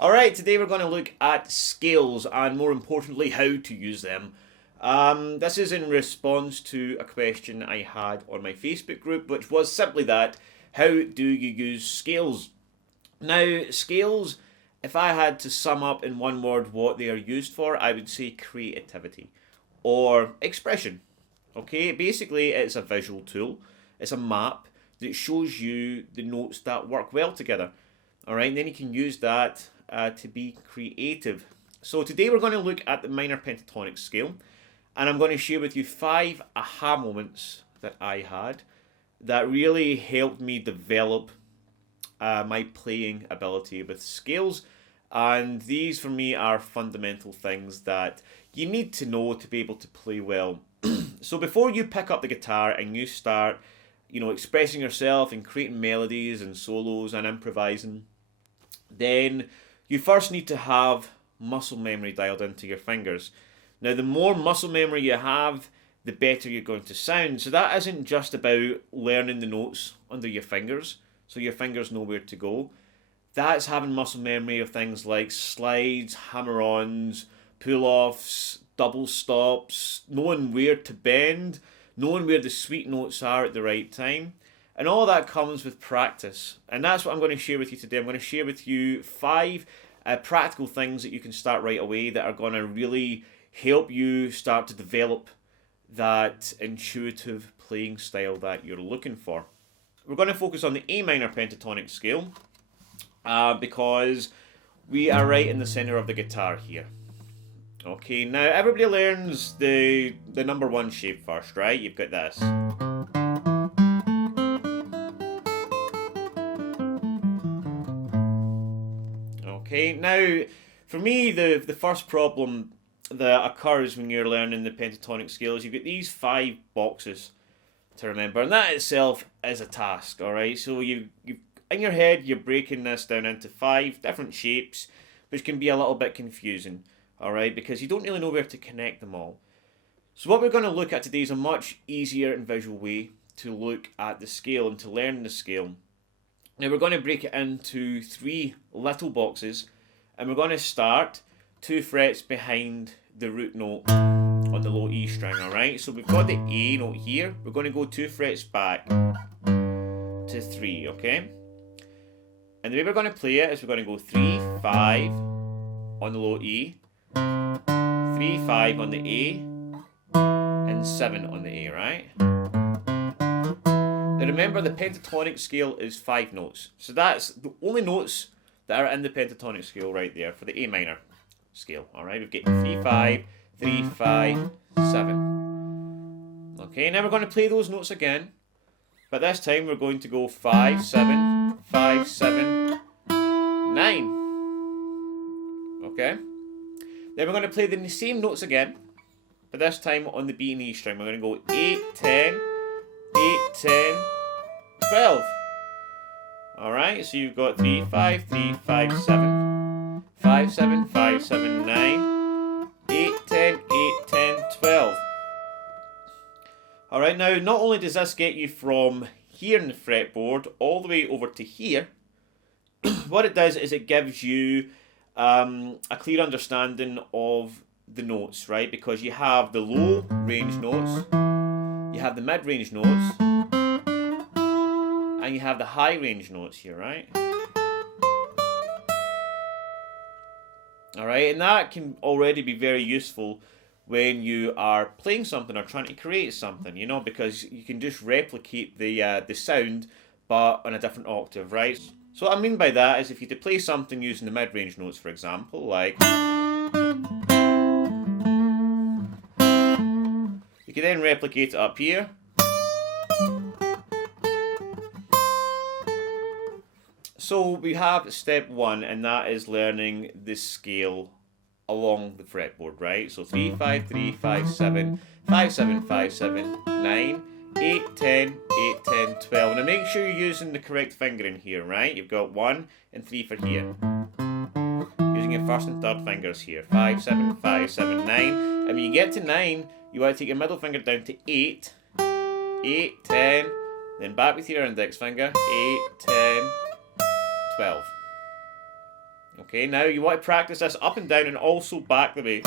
Alright, today we're going to look at scales and more importantly how to use them. This is in response to a question I had on my Facebook group, which was simply that: how do you use scales? Now, scales, if I had to sum up in one word what they are used for, I would say creativity or expression. Okay, basically it's a visual tool, it's a map that shows you the notes that work well together. Alright, and then you can use that to be creative. So today we're going to look at the minor pentatonic scale, and I'm going to share with you 5 aha moments that I had that really helped me develop my playing ability with scales. And these for me are fundamental things that you need to know to be able to play well. So before you pick up the guitar and you start, expressing yourself and creating melodies and solos and improvising, then you first need to have muscle memory dialed into your fingers. Now, the more muscle memory you have, the better you're going to sound. So that isn't just about learning the notes under your fingers, so your fingers know where to go. That's having muscle memory of things like slides, hammer-ons, pull-offs, double stops, knowing where to bend, knowing where the sweet notes are at the right time. And all that comes with practice. And that's what I'm going to share with you today. I'm going to share with you 5 practical things that you can start right away that are going to really help you start to develop that intuitive playing style that you're looking for. We're going to focus on the A minor pentatonic scale because we are right in the center of the guitar here. Okay, now everybody learns the number 1 shape first, right? You've got this. Okay, now for me the first problem that occurs when you're learning the pentatonic scale is you've got these 5 boxes to remember, and that itself is a task. Alright, so you in your head you're breaking this down into 5 different shapes, which can be a little bit confusing, alright, because you don't really know where to connect them all. So what we're going to look at today is a much easier and visual way to look at the scale and to learn the scale. Now we're going to break it into 3 little boxes, and we're going to start 2 frets behind the root note on the low E string, alright? So we've got the A note here, we're going to go 2 frets back to 3, okay? And the way we're going to play it is we're going to go 3, 5 on the low E, 3, 5 on the A, and 7 on the A, right? Now remember, the pentatonic scale is 5 notes. So that's the only notes that are in the pentatonic scale right there for the A minor scale. Alright, we've got 3, 5, 3, 5, 7. Okay, now we're going to play those notes again. But this time we're going to go 5, 7, 5, 7, 9. Okay? Then we're going to play the same notes again, but this time on the B and E string. We're going to go 8, 10, 8, 10, 12. Alright, so you've got 3, 5, 3, 5, 7. 5, 7, 5, 7, 9. 8, 10, 8, 10, 12. Alright, now not only does this get you from here in the fretboard all the way over to here, what it does is it gives you a clear understanding of the notes, right? Because you have the low range notes, you have the mid range notes, and you have the high range notes here, right? Alright, and that can already be very useful when you are playing something or trying to create something, because you can just replicate the sound but on a different octave, right? So what I mean by that is if you had to play something using the mid-range notes, for example, like, you can then replicate it up here. So we have step 1, and that is learning the scale along the fretboard, right? So 3, 5, 3, 5, 7, 5, 7, 5, 7, 9, 8, 10, 8, 10, 12. Now make sure you're using the correct fingering here, right? You've got 1 and 3 for here. Using your first and third fingers here. 5, 7, 5, 7, 9. And when you get to 9, you want to take your middle finger down to 8, 8, 10, then back with your index finger, 8, 10, 12. Okay, now you want to practice this up and down and also back the way.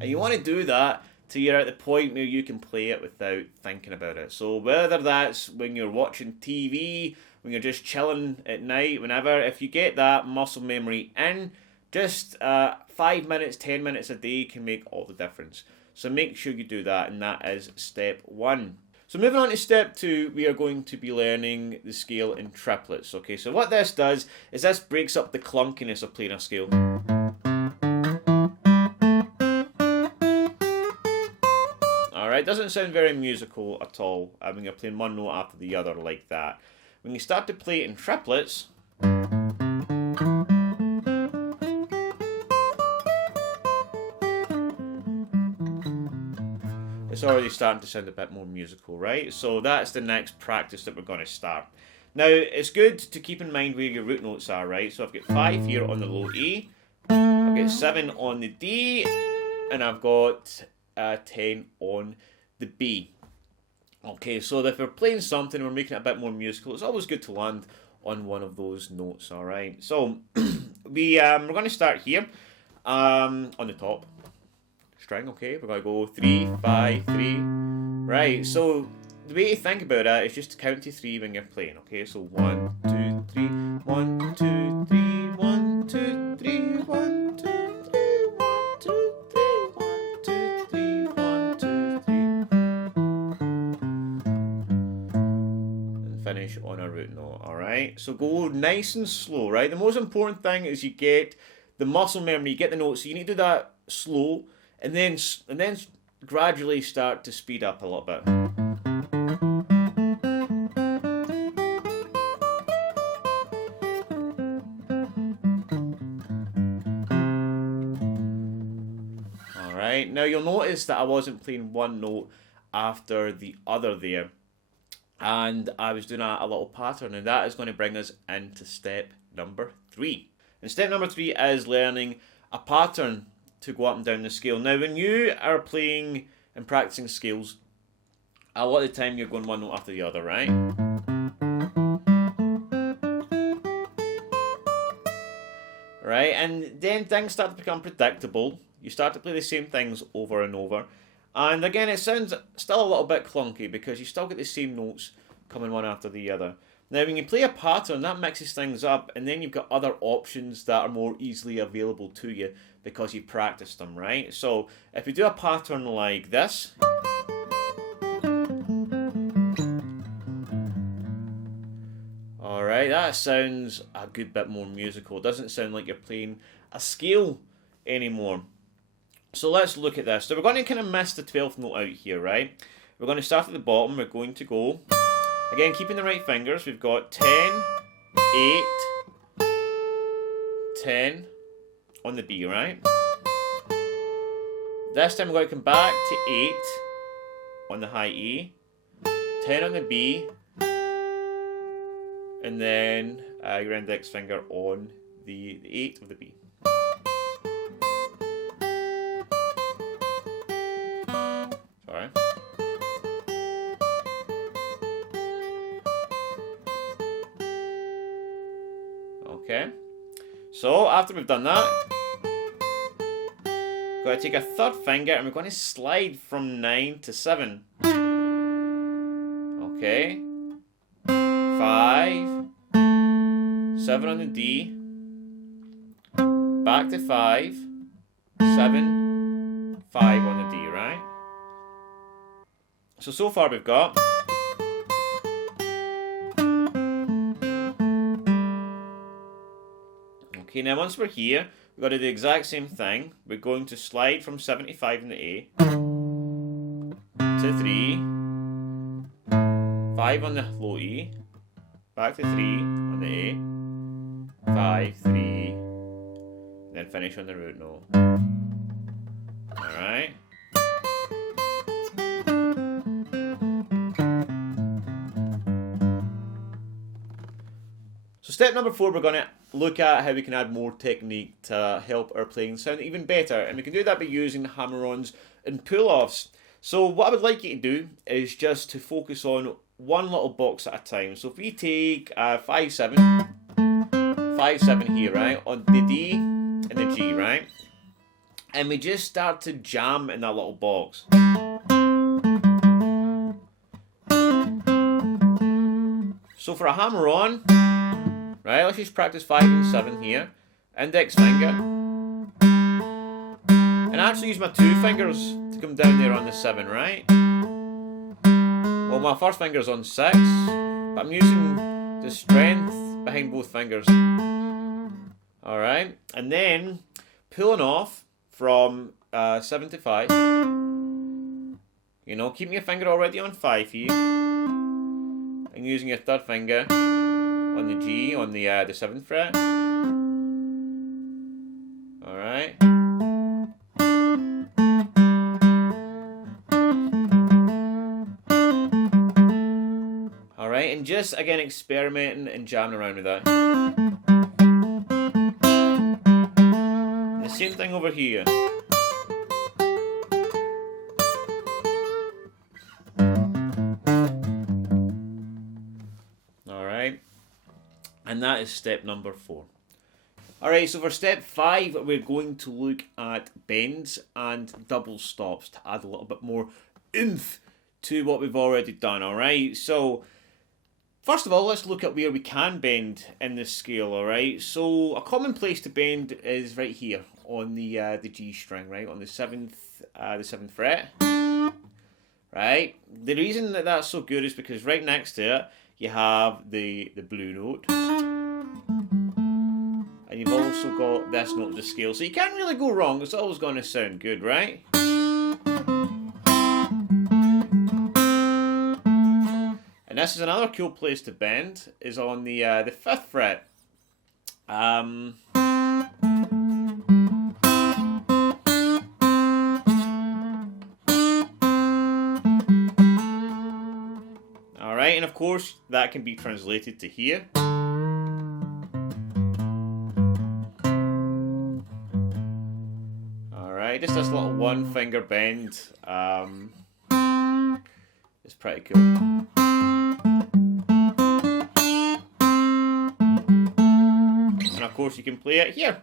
And you want to do that till you're at the point where you can play it without thinking about it. So whether that's when you're watching TV, when you're just chilling at night, whenever, if you get that muscle memory in, just 5 minutes, 10 minutes a day can make all the difference. So make sure you do that, and that is step 1. So moving on to step 2, we are going to be learning the scale in triplets. Okay, so what this does is this breaks up the clunkiness of playing a scale. Alright, doesn't sound very musical at all when you're playing one note after the other like that. When you start to play it in triplets, it's already starting to sound a bit more musical, right? So that's the next practice that we're going to start. Now, it's good to keep in mind where your root notes are, right? So I've got 5 here on the low A, I've got 7 on the D, and I've got 10 on the B. Okay, so if we're playing something, we're making it a bit more musical, it's always good to land on one of those notes, alright? So, we're going to start here, on the top string, okay? We're going to go 3, 5, 3. Right, so the way to think about it is just to count to 3 when you're playing, okay? So 1, 2, 3, 1, 2, 3, 1, 2, 3, 1, 2, 3, 1, 2, 3, 1, 2, 3, 1, 2, 3. And finish on a root note, alright? So go nice and slow, right? The most important thing is you get the muscle memory, you get the notes, so you need to do that slow, and then gradually start to speed up a little bit. Alright, now you'll notice that I wasn't playing one note after the other there, and I was doing a little pattern, and that is going to bring us into step number 3. And step number 3 is learning a pattern to go up and down the scale. Now, when you are playing and practicing scales, a lot of the time you're going one note after the other, right? Right, and then things start to become predictable. You start to play the same things over and over. And again, it sounds still a little bit clunky because you still get the same notes coming one after the other. Now, when you play a pattern, that mixes things up, and then you've got other options that are more easily available to you because you practiced them, right? So, if you do a pattern like this, alright, that sounds a good bit more musical. It doesn't sound like you're playing a scale anymore. So let's look at this. So we're going to kind of miss the 12th note out here, right? We're going to start at the bottom. We're going to go, again, keeping the right fingers. We've got 10, 8, 10 on the B, right? This time we're going to come back to 8 on the high E, 10 on the B, and then your index finger on the 8 of the B. Sorry. Okay. So after we've done that, we're going to take a third finger and we're going to slide from 9 to 7. Okay. 5, 7 on the D, back to 5, 7, 5 on the D, right? So far we've got okay, now once we're here, we've got to do the exact same thing. We're going to slide from 7 to 5 in the A, to 3, 5 on the low E, back to 3 on the A, 5, 3, then finish on the root note. Alright. So step number 4, we're going to look at how we can add more technique to help our playing sound even better. And we can do that by using hammer-ons and pull-offs. So what I would like you to do is just to focus on one little box at a time. So if we take 5/7, 5/7 here, right, on the D and the G, right, and we just start to jam in that little box. So for a hammer-on, right, let's just practice 5 and 7 here, index finger, and actually use my 2 fingers to come down there on the 7, right? Well, my first finger's on 6, but I'm using the strength behind both fingers. Alright, and then pulling off from 7 to 5. You know, keeping your finger already on 5 here, and using your 3rd finger on the G on the 7th fret. Alright. Alright, and just again experimenting and jamming around with that. And the same thing over here. Alright. And that is step number 4. Alright, so for step 5, we're going to look at bends and double stops to add a little bit more oomph to what we've already done, alright? So, first of all, let's look at where we can bend in this scale, alright? So, a common place to bend is right here on the G string, right? On the 7th fret, right? The reason that that's so good is because right next to it, you have the blue note. And you've also got this note of the scale. So you can't really go wrong. It's always going to sound good, right? And this is another cool place to bend, is on the 5th fret. Alright, and of course, that can be translated to here. Just this little 1 finger bend. It's pretty cool. And of course you can play it here.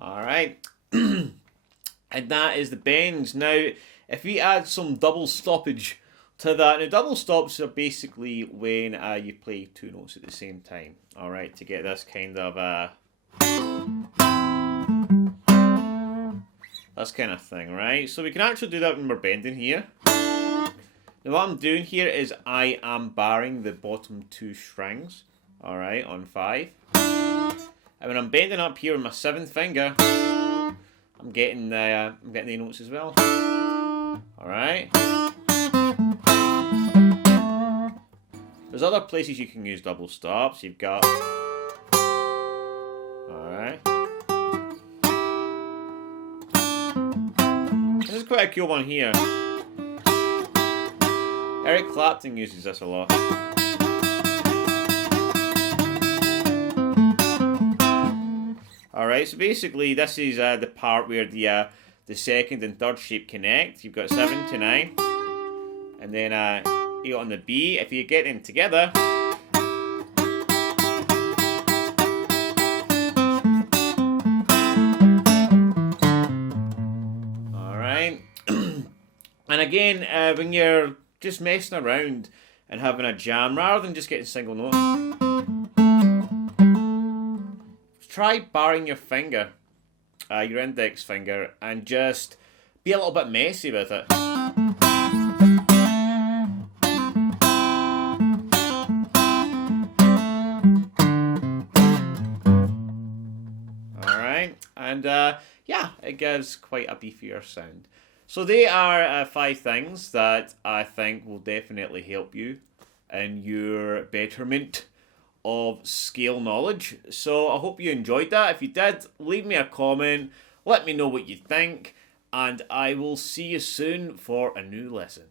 Alright. And that is the bends. Now, if we add some double stoppage to that. Now, double stops are basically when you play 2 notes at the same time. Alright, to get this kind of thing, right? So we can actually do that when we're bending here. Now what I'm doing here is I am barring the bottom 2 strings, alright, on 5. And when I'm bending up here with my 7th finger, I'm getting the notes as well. Alright. There's other places you can use double stops. You've got... Alright. This is quite a cool one here. Eric Clapton uses this a lot. Alright, so basically this is the part where the 2nd and 3rd shape connect. You've got 7 to 9. And then 8 on the B. If you get them together, alright. And again, when you're just messing around and having a jam, rather than just getting single notes, try barring your finger, your index finger, and just be a little bit messy with it. And yeah, it gives quite a beefier sound. So they are 5 things that I think will definitely help you in your betterment of scale knowledge. So I hope you enjoyed that. If you did, leave me a comment. Let me know what you think. and I will see you soon for a new lesson.